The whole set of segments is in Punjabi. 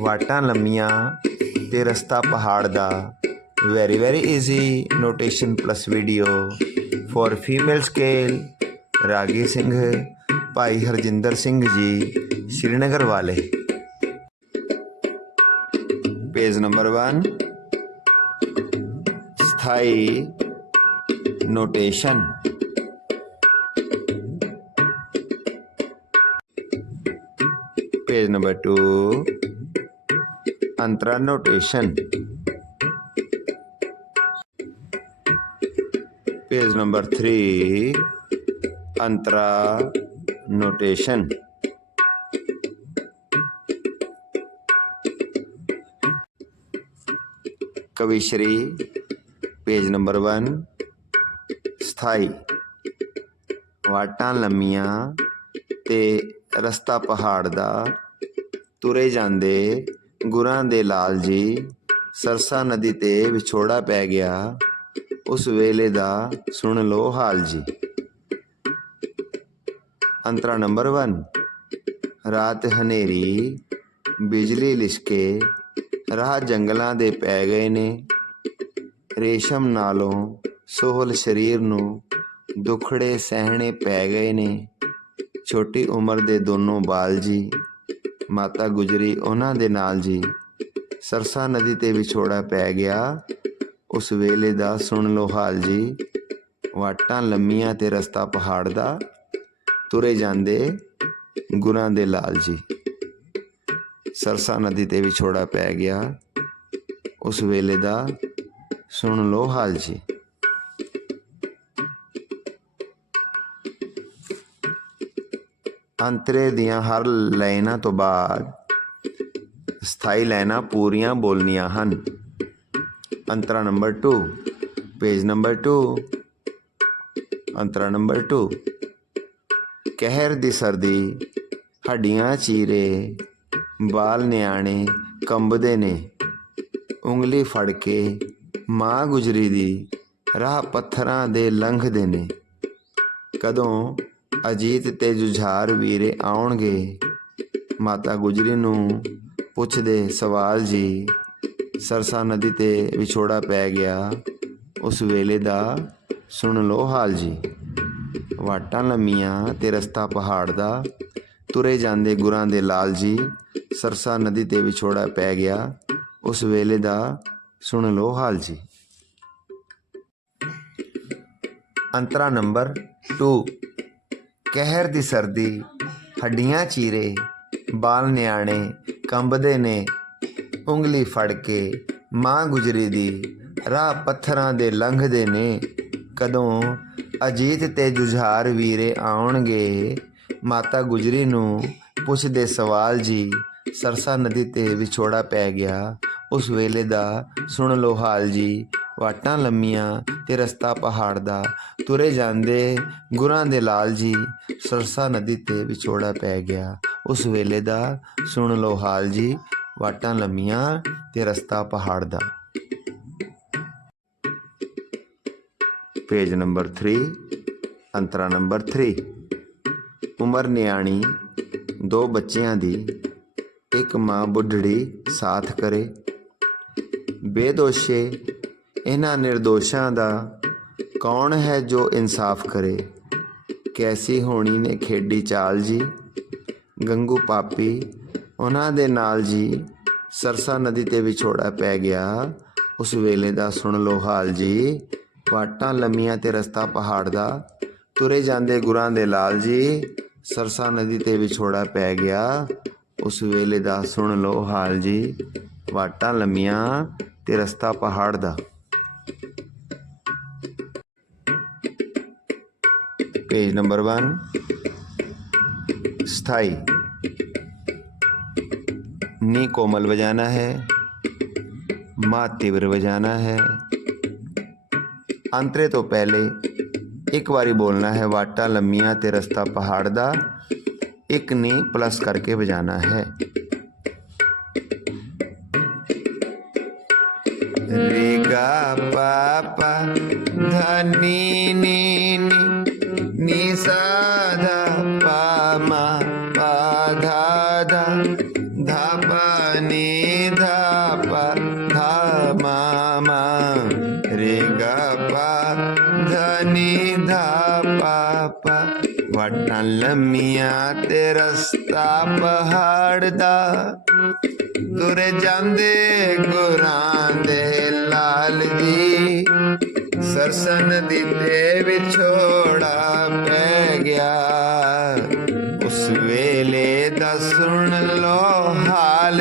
ਵਾਟਾਂ ਲੰਮੀਆਂ ਤੇ ਰਸਤਾ ਪਹਾੜ ਦਾ। Very very easy notation plus video for female scale ਰਾਗੀ ਸਿੰਘ, ਭਾਈ ਹਰਜਿੰਦਰ ਸਿੰਘ ਜੀ, ਸ਼੍ਰੀਨਗਰ ਵਾਲੇ। ਪੇਜ ਨੰਬਰ 1 ਸਥਾਈ notation page number 2 अंतरा notation page number 3 अंतरा notation कविश्री पेज नंबर 1 ਸਥਾਈ ਵਾਟਾਂ ਲੰਮੀਆਂ ਤੇ ਰਸਤਾ ਪਹਾੜ ਦਾ ਤੁਰੇ ਜਾਂਦੇ ਗੁਰਾਂ ਦੇ ਲਾਲ ਜੀ, ਸਰਸਾ ਨਦੀ ਤੇ ਵਿਛੋੜਾ ਪੈ ਗਿਆ, ਉਸ ਵੇਲੇ ਦਾ ਸੁਣ ਲੋ ਹਾਲ ਜੀ। ਅੰਤਰਾ ਨੰਬਰ 1 ਰਾਤ ਹਨੇਰੀ, ਬਿਜਲੀ ਲਿਸ਼ਕੇ, ਰਾਹ ਜੰਗਲਾਂ ਦੇ ਪੈ ਗਏ ਨੇ। ਰੇਸ਼ਮ ਨਾਲੋਂ ਸੋਹਲ ਸਰੀਰ ਨੂੰ ਦੁਖੜੇ ਸਹਿਣੇ ਪੈ ਗਏ ਨੇ। ਛੋਟੀ ਉਮਰ ਦੇ ਦੋਨੋਂ ਬਾਲ ਜੀ ਮਾਤਾ ਗੁਜਰੀ ਉਹਨਾਂ ਦੇ ਨਾਲ ਜੀ। ਸਰਸਾ ਨਦੀ ਤੇ ਵਿਛੋੜਾ ਪੈ ਗਿਆ। ਉਸ ਵੇਲੇ ਦਾ ਸੁਣ ਲੋ ਹਾਲ ਜੀ। ਵਾਟਾਂ ਲੰਮੀਆਂ ਤੇ ਰਸਤਾ ਪਹਾੜ ਦਾ। ਤੁਰੇ ਜਾਂਦੇ ਗੁਰਾਂ ਦੇ ਲਾਲ ਜੀ। ਸਰਸਾ ਨਦੀ ਤੇ ਵਿਛੋੜਾ ਪੈ ਗਿਆ। ਉਸ ਵੇਲੇ ਦਾ ਸੁਣ ਲੋ ਹਾਲ ਜੀ। ਅੰਤਰੇ ਦੀਆਂ ਹਰ ਲਾਈਨਾਂ ਤੋਂ ਬਾਅਦ ਸਥਾਈ ਲਾਈਨਾਂ ਪੂਰੀਆਂ ਬੋਲਣੀਆਂ ਹਨ। ਅੰਤਰਾ ਨੰਬਰ 2 ਪੇਜ ਨੰਬਰ 2 ਅੰਤਰਾ ਨੰਬਰ 2 ਕਹਿਰ ਦੀ ਸਰਦੀ, ਹੱਡੀਆਂ ਚੀਰੇ, ਬਾਲ ਨਿਆਣੇ ਕੰਬਦੇ ਨੇ। ਉਂਗਲੀ ਫੜ ਕੇ ਮਾਂ ਗੁਜਰੀ ਦੀ ਰਾਹ ਪੱਥਰਾਂ ਦੇ ਲੰਘਦੇ ਨੇ। ਕਦੋਂ ਅਜੀਤ ਤੇ ਜੁਝਾਰ ਵੀਰੇ ਆਉਣਗੇ। ਮਾਤਾ ਗੁਜਰੀ ਨੂੰ ਪੁੱਛਦੇ, ਸਵਾਲ ਜੀ, ਸਰਸਾ ਨਦੀ ਤੇ ਵਿਛੋੜਾ ਪੈ ਗਿਆ। ਉਸ ਵੇਲੇ ਦਾ ਸੁਣ ਲੋ ਹਾਲ ਜੀ। ਵਾਟਾਂ ਲੰਮੀਆਂ ਤੇ ਰਸਤਾ ਪਹਾੜ ਦਾ। ਤੁਰੇ ਜਾਂਦੇ ਗੁਰਾਂ ਦੇ ਲਾਲ ਜੀ, ਸਰਸਾ ਨਦੀ ਤੇ ਵਿਛੋੜਾ ਪੈ ਗਿਆ। ਉਸ ਵੇਲੇ ਦਾ ਸੁਣ ਲੋ ਹਾਲ ਜੀ। ਅੰਤਰਾ ਨੰਬਰ 2 ਕਹਿਰ ਦੀ ਸਰਦੀ, ਹੱਡੀਆਂ ਚੀਰੇ, ਬਾਲ ਨਿਆਣੇ ਕੰਬਦੇ ਨੇ। ਉਂਗਲੀ ਫੜ ਕੇ ਮਾਂ ਗੁਜਰੀ ਦੀ ਰਾਹ ਪੱਥਰਾਂ ਦੇ ਲੰਘਦੇ ਨੇ। ਕਦੋਂ ਅਜੀਤ ਤੇ ਜੁਝਾਰ ਵੀਰੇ ਆਉਣਗੇ, ਮਾਤਾ ਗੁਜਰੀ ਨੂੰ ਪੁੱਛਦੇ ਸਵਾਲ ਜੀ, ਸਰਸਾ ਨਦੀ ਤੇ ਵਿਛੋੜਾ ਪੈ ਗਿਆ। ਉਸ ਵੇਲੇ ਦਾ ਸੁਣ ਲੋ ਹਾਲ ਜੀ ਵਾਟਾਂ ਲੰਮੀਆਂ ਤੇ ਰਸਤਾ ਪਹਾੜ ਦਾ। ਤੁਰੇ ਜਾਂਦੇ ਗੁਰਾਂ ਦੇ ਲਾਲ ਜੀ, ਸਰਸਾ ਨਦੀ ਤੇ ਵਿਛੋੜਾ ਪੈ ਗਿਆ। ਉਸ ਵੇਲੇ ਦਾ ਸੁਣ ਲੋ ਹਾਲ ਜੀ, ਵਾਟਾਂ ਲੰਮੀਆਂ ਤੇ ਰਸਤਾ ਪਹਾੜ ਦਾ। ਪੇਜ ਨੰਬਰ 3 ਅੰਤਰਾ ਨੰਬਰ 3 ਉਮਰ ਨਿਆਣੀ, ਦੋ ਬੱਚਿਆਂ ਦੀ, ਇੱਕ ਮਾਂ ਬੁੱਢੜੀ ਸਾਥ ਕਰੇ। ਬੇਦੋਸ਼ੇ ਇਹਨਾਂ ਨਿਰਦੋਸ਼ਾਂ ਦਾ ਕੌਣ ਹੈ ਜੋ ਇਨਸਾਫ ਕਰੇ? ਕੈਸੀ ਹੋਣੀ ਨੇ ਖੇਡੀ ਚਾਲ ਜੀ? ਗੰਗੂ ਪਾਪੀ, ਉਹਨਾਂ ਦੇ ਨਾਲ ਜੀ ਸਰਸਾ ਨਦੀ ਤੇ ਵਿਛੋੜਾ ਪੈ ਗਿਆ। ਉਸ ਵੇਲੇ ਦਾ ਸੁਣ ਲੋ ਹਾਲ ਜੀ। ਵਾਟਾਂ ਲੰਮੀਆਂ ਤੇ ਰਸਤਾ ਪਹਾੜ ਦਾ। ਤੁਰੇ ਜਾਂਦੇ ਗੁਰਾਂ ਦੇ ਲਾਲ ਜੀ, ਸਰਸਾ ਨਦੀ ਤੇ ਵਿਛੋੜਾ ਪੈ ਗਿਆ। ਉਸ ਵੇਲੇ ਦਾ ਸੁਣ ਲੋ ਹਾਲ ਜੀ। ਵਾਟਾਂ ਲੰਮੀਆਂ ਤੇ ਰਸਤਾ ਪਹਾੜ ਦਾ। पेज नंबर वन, स्थायी। नी कोमल बजाना है, माँ तीव्र बजाना है। अंतरे तो पहले एक बारी बोलना है, वाटा लम्मिया ते रस्ता पहाड़ दा, एक नी प्लस करके बजाना है। रे गा पा पा धा नी नी నిసాద పామ పాధాద ధప నిధప ధమ రిగప ధని ధప ਲੰਮੀਆਂ ਤੇ ਰਸਤਾ ਪਹਾੜ ਦਾ ਤੁਰ ਜਾਂਦੇ ਗੁਰਾਂ ਦੇ ਲਾਲ ਜੀ ਸਰਸਨ ਦੀ ਦੇ ਵਿਛੋ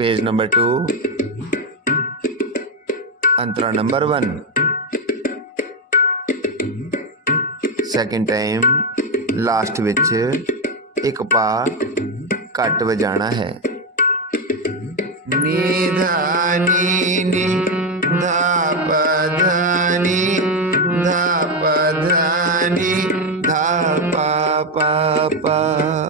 ਪੇਜ ਨੰਬਰ 2 ਅੰਤਰਾ ਨੰਬਰ 1 ਸੈਕਿੰਡ ਟਾਈਮ ਲਾਸਟ ਵਿੱਚ ਇੱਕ ਪਾ ਘੱਟ ਵਜਾਣਾ ਹੈ। ਨੀ ਧਾ ਨੀ ਨੀ ਧਾ ਪ ਧਾ ਨੀ ਧਾ ਪ ਨੀ ਧਾ ਪਾ ਪਾ ਪਾ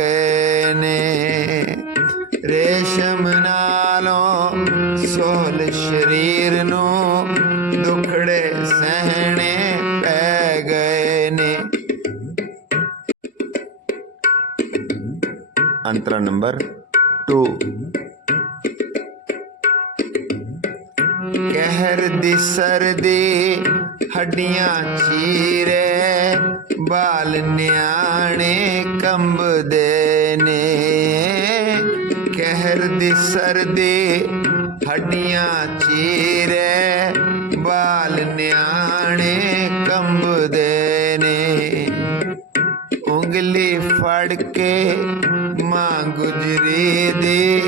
ਅੰਤਰਾ ਨੰਬਰ 2 ਕਹਿਰ ਦੀ ਸਰਦੀ ਹੱਡੀਆਂ ਚੀਰੇ, ਬਾਲ ਨਿਆਣੇ ਕੰਬਦੇ ਨੇ। ਕਹਿਰ ਦੀ ਸਰਦੀ ਹੱਡੀਆਂ ਚੀਰੇ, ਬਾਲ ਨਿਆਣੇ ਉਂਗਲੀ ਫੜ ਕੇ ਮਾਂ ਗੁਜਰੀ ਦੀ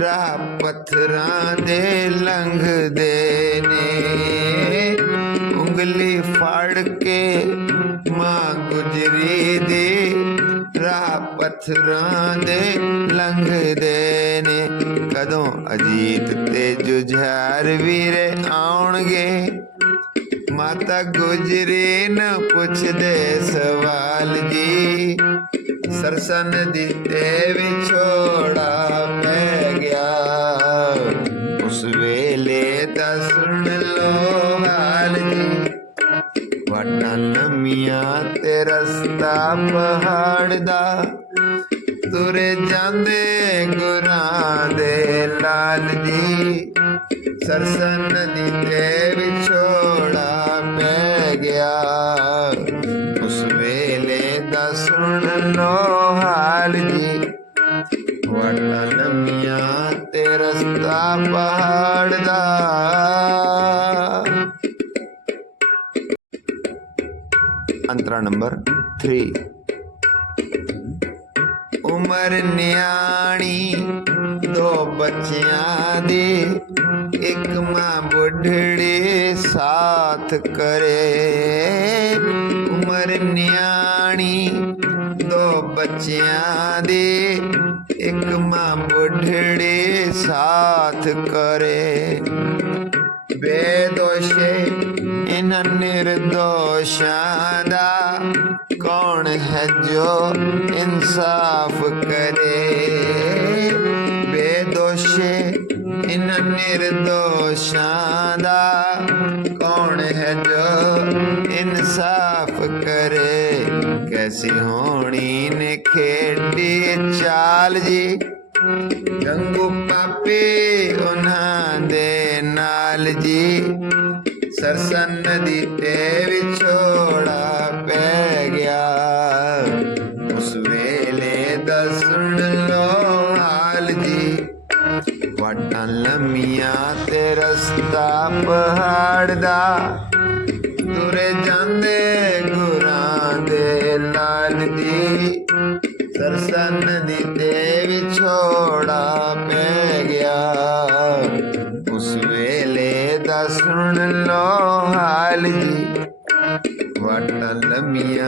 ਰਾਹ ਪੱਥਰਾਂ ਦੇ ਲੰਘਦੇ ਨੇ। ਉਂਗਲੀ ਫੜ ਕੇ ਮਾਂ ਗੁਜਰੀ ਦੀ ਰਾਹ ਪੱਥਰਾਂ ਦੇ ਲੰਘਦੇ ਨੇ। ਕਦੋਂ ਅਜੀਤ ਤੇ ਜੁਝਾਰ ਵੀਰੇ ਆਉਣਗੇ? ਮਾਤਾ ਗੁਜਰੀ ਨਾ ਪੁੱਛਦੇ ਸਵਾਲ ਜੀ। ਸਰਸਨ ਦੀ ਤੇ ਵਿਛੋੜਾ ਪੈ ਗਿਆ। ਉਸ ਵੇਲੇ ਤਾਂ ਸੁਣ ਲੋ ਹਾਲ ਜੀ। ਵਾਟਾਂ ਲੰਮੀਆਂ ਤੇ ਰਸਤਾ ਪਹਾੜ ਦਾ। ਤੁਰੇ ਜਾਂਦੇ ਗੁਰਾਂ ਦੇ ਲਾਲ ਜੀ। ਸਰਸਨ ਦੀ ਵਿਛੋੜਾ ਰਸਤਾ ਪਹਾੜ ਦਾ ਅੰਤਰਾ ਨੰਬਰ 3 ਉਮਰ ਨਿਆਣੀ, ਦੋ ਬੱਚਿਆਂ ਦੇ, ਇੱਕ ਮਾਂ ਬੁੱਢੜੇ ਸਾਥ ਕਰੇ। ਉਮਰ ਨਿਆਣੀ, ਦੋ ਬੱਚਿਆਂ ਦੇ ਇੱਕ ਮਾਂ ਬੁੱਢੜੀ ਸਾਥ ਕਰੇ। ਬੇਦੋਸ਼ੇ ਇਨ ਨਿਰਦੋਸ਼ਾਂ ਦਾ ਕੌਣ ਹੈ ਜੋ ਇਨਸਾਫ ਕਰੇ? ਬੇਦੋਸ਼ੇ ਇਨ ਨਿਰਦੋਸ਼ਾਂ ਕਰੇ ਹੋਣੀ ਨੇ ਖੇਡੀ ਚਾਲ ਜੀ। ਗੰਗੂ ਪਾਪੀ ਉਹਨਾਂ ਦੇ ਨਾਲ ਜੀ। ਸਰਸਨ ਨਦੀ ਤੇ ਵਿਛੋੜਾ ਪੈ ਤੇ ਪੈ ਗਿਆ। ਉਸ ਵੇਲੇ ਦਾ ਸੁਣ ਲੋ ਹਾਲ ਜੀ। ਵਾਟਾਂ ਲੰਮੀਆਂ